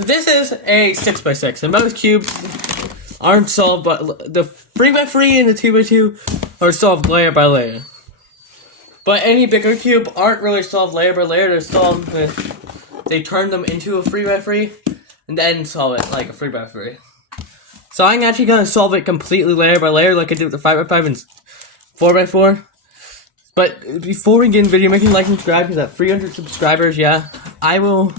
This is a 6x6, and most cubes aren't solved, but the 3x3 and the 2x2 are solved layer by layer. But any bigger cube aren't really solved layer by layer. They're solved with, they turn them into a 3x3 and then solve it like a 3x3. So I'm actually gonna solve it completely layer by layer, like I did with the 5x5 and 4x4. But before we get in video making, like and subscribe, because at 300 subscribers, yeah, I will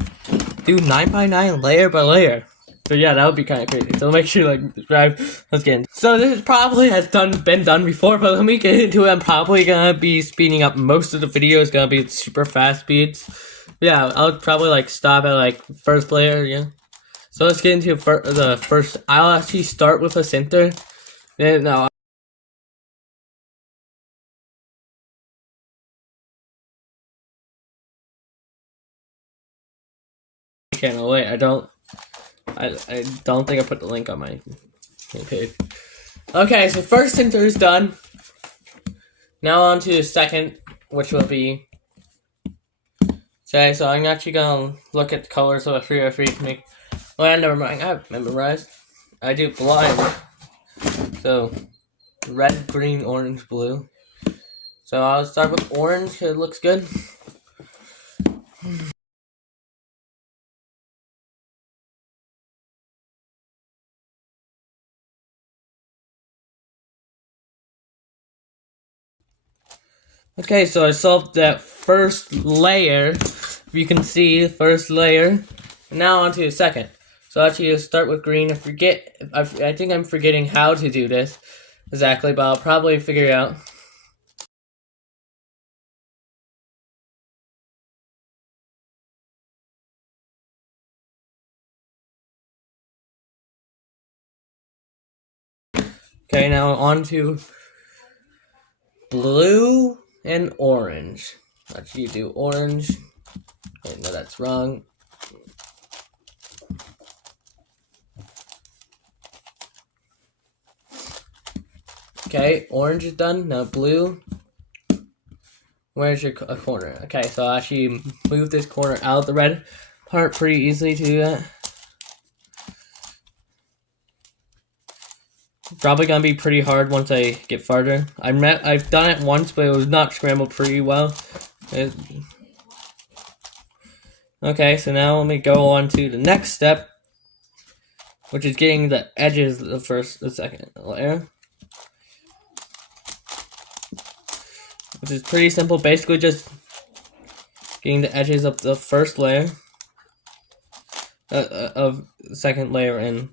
do 9x9 layer by layer. So yeah, that would be kind of crazy. So make sure to like, subscribe. Let's get in. So this probably has been done before, but let me get into it. I'm probably gonna be speeding up most of the video. It's gonna be super fast speeds. Yeah, I'll probably like stop at like first layer. Yeah. So let's get into the first. I'll actually start with a center. Then no. Channel. Wait, I don't think I put the link on my page. Okay, so first center is done. Now on to the second, which will be. Okay, so I'm actually gonna look at the colors of a 3x3 to make. Oh, never mind. I have memorized. I do blind. So red, green, orange, blue. So I'll start with orange. It looks good. Okay, so I solved that first layer. If you can see, the first layer. Now on to the second. So actually, I'll start with green. I think I'm forgetting how to do this exactly, but I'll probably figure it out. Okay, now on to blue and orange. Actually, do orange. Wait, no, that's wrong. Okay, orange is done. Now blue. Where's your corner? Okay, so I'll actually move this corner out of the red part pretty easily to do that. Probably gonna be pretty hard once I get farther. I've done it once, but it was not scrambled pretty well. Okay, so now let me go on to the next step, which is getting the edges of the second layer. Which is pretty simple, basically just getting the edges of the first layer of the second layer in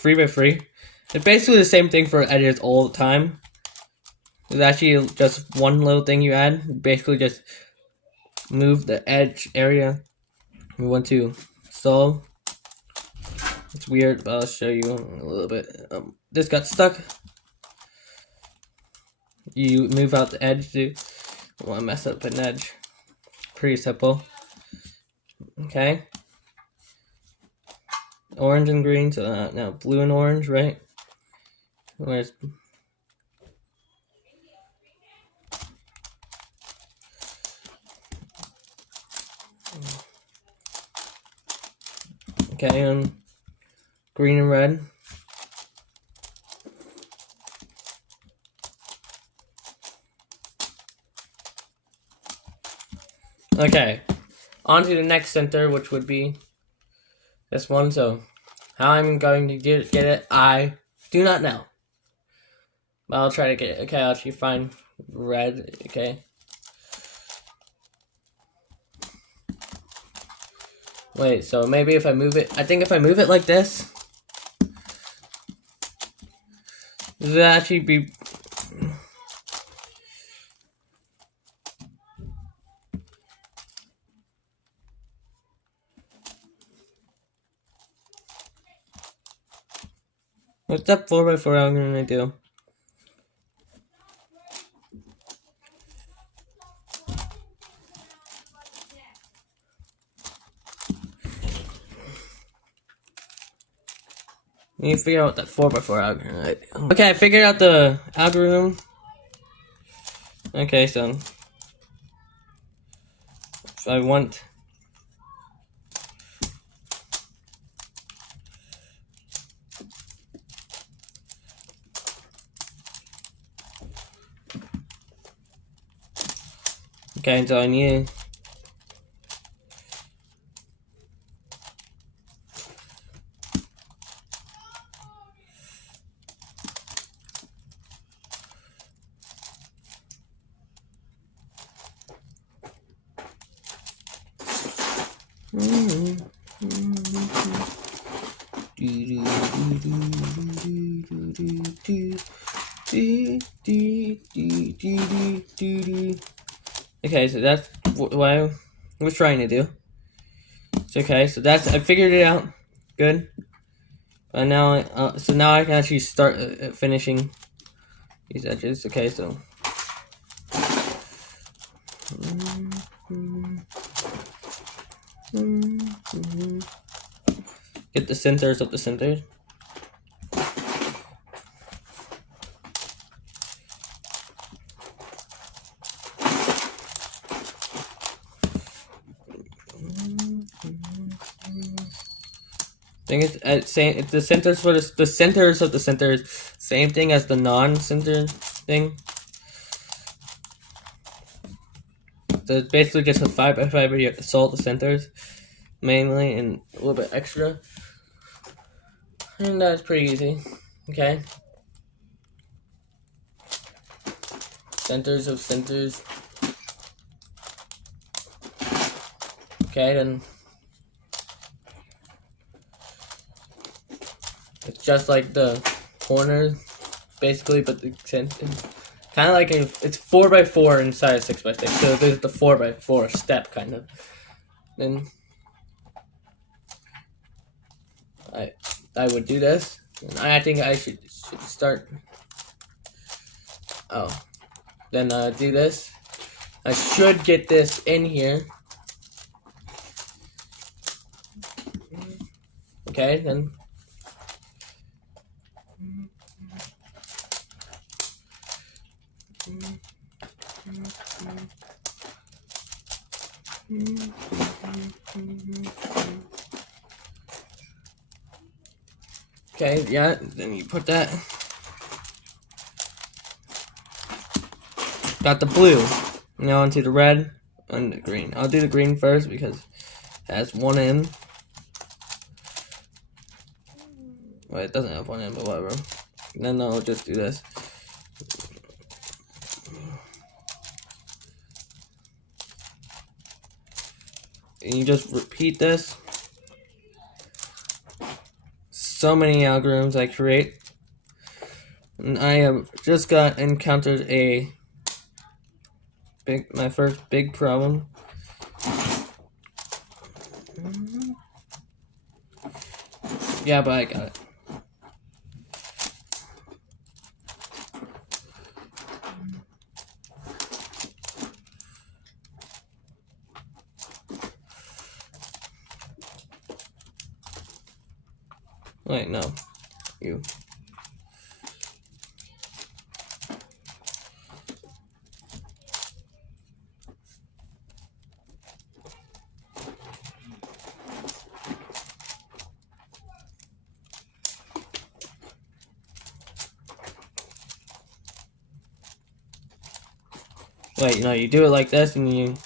3x3. It's basically the same thing for edges all the time. There's actually just one little thing you add. Basically just move the edge area we want to solve. It's weird, but I'll show you a little bit. This got stuck. You move out the edge, dude. I want to mess up an edge. Pretty simple. Okay. Orange and green, so now blue and orange, right? Where's okay, and green and red. Okay, on to the next center, which would be this one. So, how I'm going to get it, I do not know. But I'll try to get it. Okay, I'll actually find red. Okay. Wait, so maybe if I move it, I think if I move it like this, this would actually be. What's that 4x4 I'm gonna do? Let me figure out that 4x4 algorithm. Okay, I figured out the algorithm. Okay, so if I want Okay, so I need okay, so that's what I was trying to do. Okay, so that's I figured it out. Good. But now, so now I can actually start finishing these edges. Okay, so get the centers of the centers. I think it's the centers for the centers of the centers. Same thing as the non-center thing. So it's basically just a 5x5, but you have to solve the centers mainly and a little bit extra. And that's pretty easy. Okay. Centers of centers. Okay, then it's just like the corners, basically, but the center. Kind of like it's 4x4 inside of 6x6. So there's the 4x4 step, kind of. Then I would do this. And I think I should start. Oh, then do this. I should get this in here. Okay, then. Okay, yeah, then you put that. Got the blue. Now onto the red and the green. I'll do the green first because it has one end. Well, it doesn't have one end, but whatever. And then I'll just do this. And you just repeat this. So many algorithms I create. And I have just encountered my first big problem. Yeah, but I got it. Wait, no. You. Wait, no, you do it like this and you...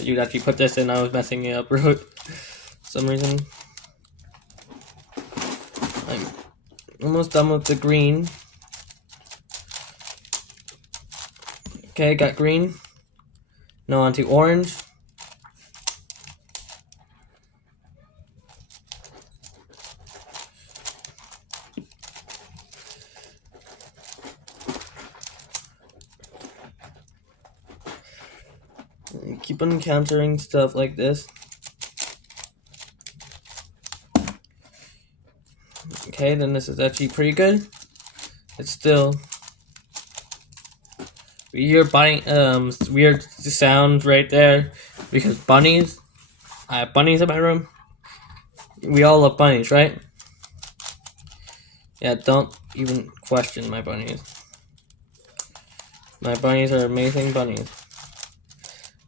You'd actually put this in, I was messing it up for some reason. I'm almost done with the green. Okay, got green. Now onto orange. Keep on encountering stuff like this. Okay, then this is actually pretty good. It's still weird weird sound right there because bunnies. I have bunnies in my room. We all love bunnies, right? Yeah, don't even question my bunnies. My bunnies are amazing bunnies.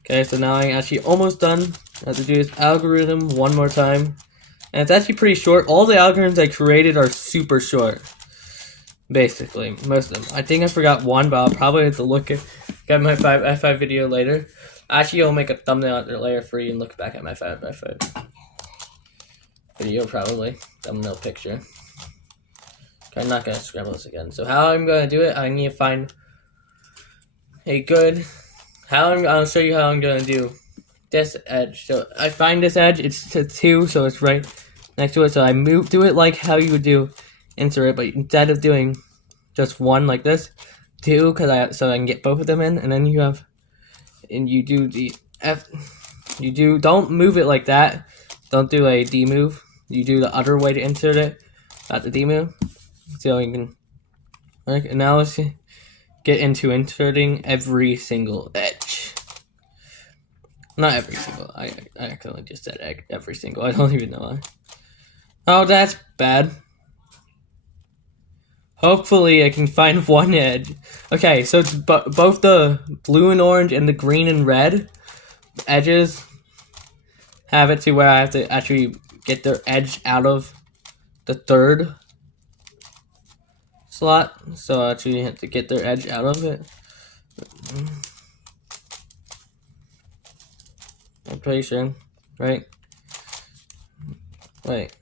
Okay, so now I'm actually almost done. I have to do this algorithm one more time. And it's actually pretty short. All the algorithms I created are super short. Basically, most of them. I think I forgot one, but I'll probably have to look at my 5x5 video later. Actually, I'll make a thumbnail later for you and look back at my 5x5 video, probably. Thumbnail picture. I'm not going to scramble this again. So how I'm going to do it, I need to find a good... I'll show you how I'm going to do this edge. So I find this edge, it's to 2, so it's right next to it. So I do it like how you would do insert it, but instead of doing just 1 like this, 2, so I can get both of them in, and then you do the F. Don't move it like that. Don't do a D move. You do the other way to insert it, not the D move. So you can, and now let's get into inserting every single edge. Not every single. I accidentally just said every single. I don't even know why. Oh, that's bad. Hopefully, I can find one edge. Okay, so it's both the blue and orange and the green and red edges have it to where I have to actually get their edge out of the 3rd slot. So I actually have to get their edge out of it. I'm pretty sure, right? Wait.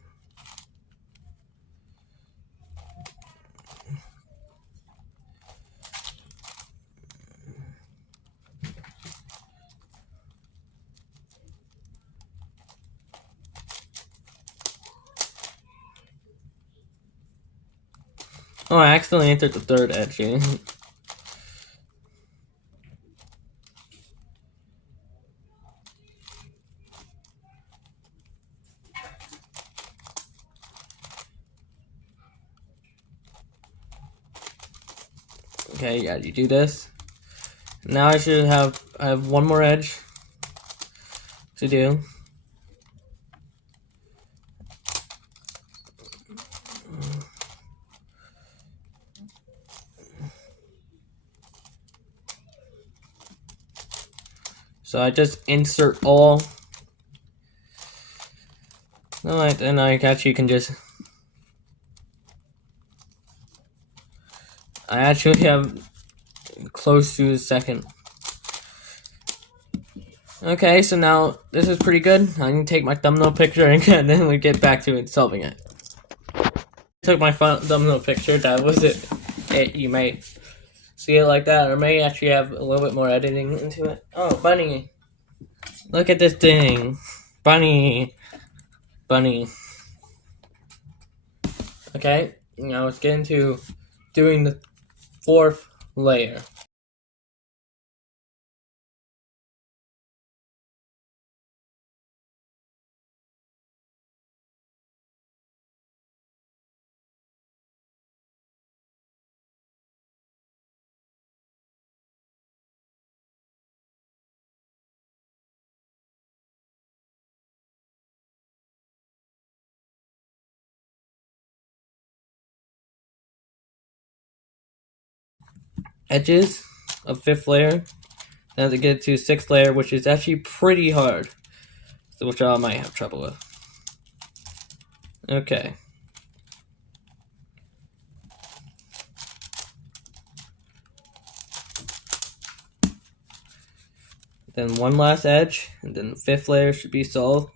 Oh, I accidentally entered the 3rd edge here. Okay, yeah, you do this. Now I have one more edge to do. So I just insert all. Alright, then I actually can just... I actually have close to a second. Okay, so now this is pretty good. I can take my thumbnail picture and then we get back to it, solving it. Took my thumbnail picture, that was it. You may see it like that, or may actually have a little bit more editing into it. Oh, bunny. Look at this thing. Bunny. Bunny. Okay, now let's get into doing the 4th layer. Edges of 5th layer. Then to get to 6th layer, which is actually pretty hard, so which I might have trouble with. Okay. Then one last edge, and then the 5th layer should be solved.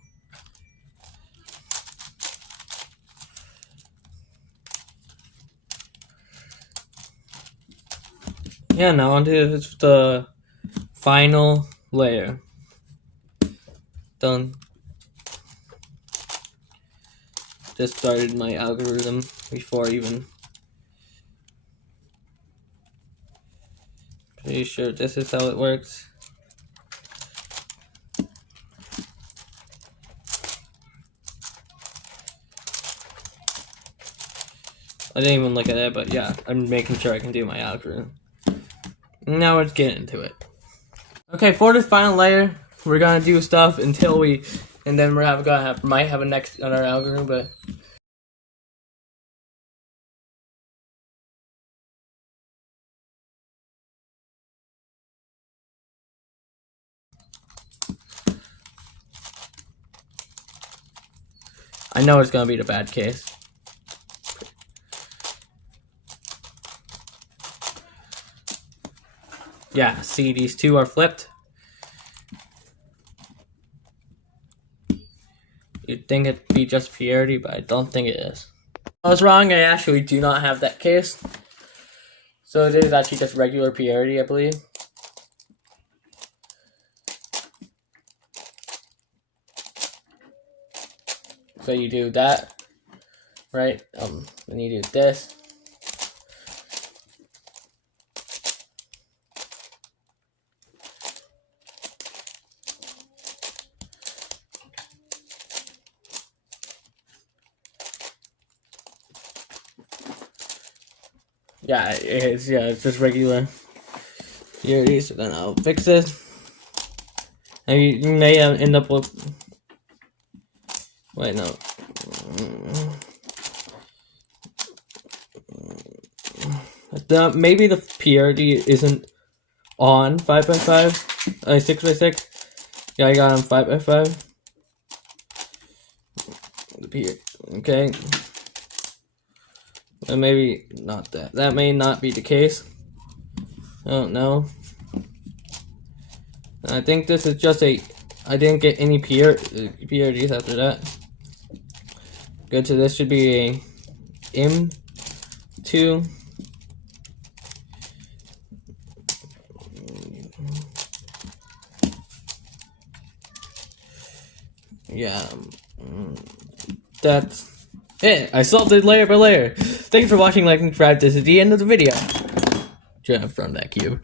Yeah, now onto the final layer. Done. Just started my algorithm before even. Pretty sure this is how it works. I didn't even look at it, but yeah, I'm making sure I can do my algorithm. Now let's get into it. Okay, for this final layer, we're gonna do stuff until we, and then might have a next on our algorithm, but. I know it's gonna be the bad case. Yeah, see, these two are flipped. You'd think it'd be just purity, but I don't think it is. I was wrong, I actually do not have that case. So it is actually just regular purity, I believe. So you do that, right? Then you do this. Yeah, it is. Yeah, it's just regular purity. So then I'll fix it. And you may end up with. Wait, no. Maybe the purity isn't on 5x5, 6x6. Yeah, I got on 5x5. The purity, okay. But maybe not that. That may not be the case. I don't know. I think this is just a. I didn't get any purities after that. Good, so this should be a M2. Yeah, that's it. I solved it layer by layer. Thanks for watching, like, and subscribe. This is the end of the video. From that cube.